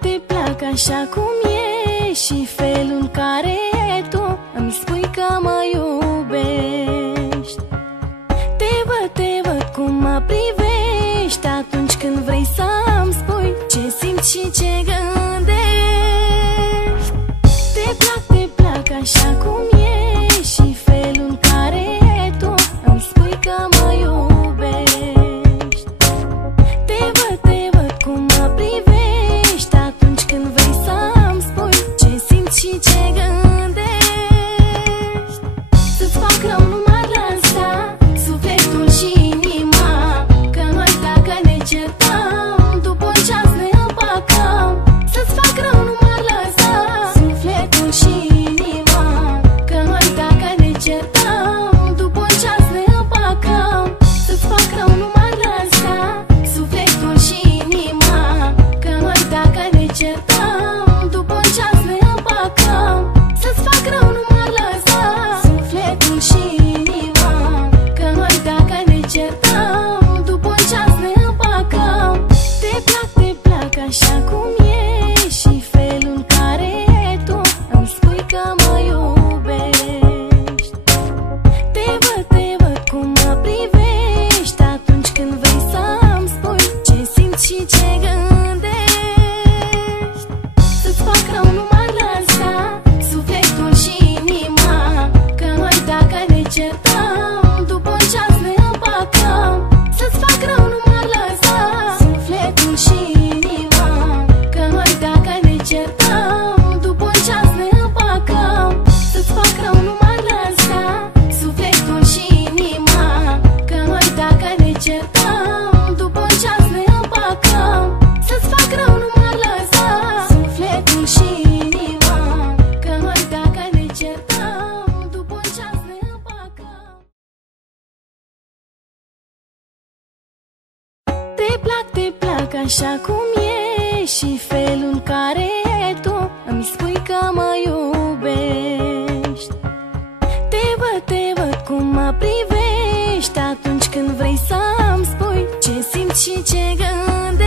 Te plac așa cum e și felul în care tu îmi spui că mă iubești. Te văd cum mă privești atunci când vrei să-mi spui ce simți și ce gândești. Te plac așa cum e și felul în care tu îmi spui că mă iubești. Te văd cum mă privești atunci când vrei să-mi spui ce simți și ce gândești. Să-ți fac rău nu m-ar lăsa sufletul și inima, că noi dacă ne certăm după un ceas ne împăcăm. Să-ți fac rău nu m-ar lăsa sufletul și inima, că noi dacă ne certăm după un ceas ne împăcăm. Să-ți fac rău nu m-ar lăsa sufletul și inima, că noi dacă ne certăm după un ceas ne împăcăm. Să-ți fac rău nu m-ar lăsa sufletul și inima, că noi dacă ne certăm după un ceas ne împăcăm. Te plac așa cum e și felul în care tu îmi spui că mă iubești. Te văd cum mă privești atunci când vrei să-mi spui ce simți și ce gândești. Să-ți fac rău nu m-ar lăsa sufletul și inima, că noi dacă ne certăm după un ceas ne împăcăm. Să-ți fac rău nu m-ar lăsa sufletul și inima, că noi dacă ne certăm după un ceas ne împăcăm. Să-ți fac rău nu m-ar lăsa sufletul și inima, că noi dacă ne certăm după un ceas ne împăcăm. Să-ți fac rău nu m-ar lăsa sufletul și inima, că noi dacă ne certăm după un ceas ne împăcăm. Te plac așa cum e și felul în care tu îmi spui că mă iubești. Te văd cum mă privești atunci când vrei să-mi spui ce simți și ce gândești.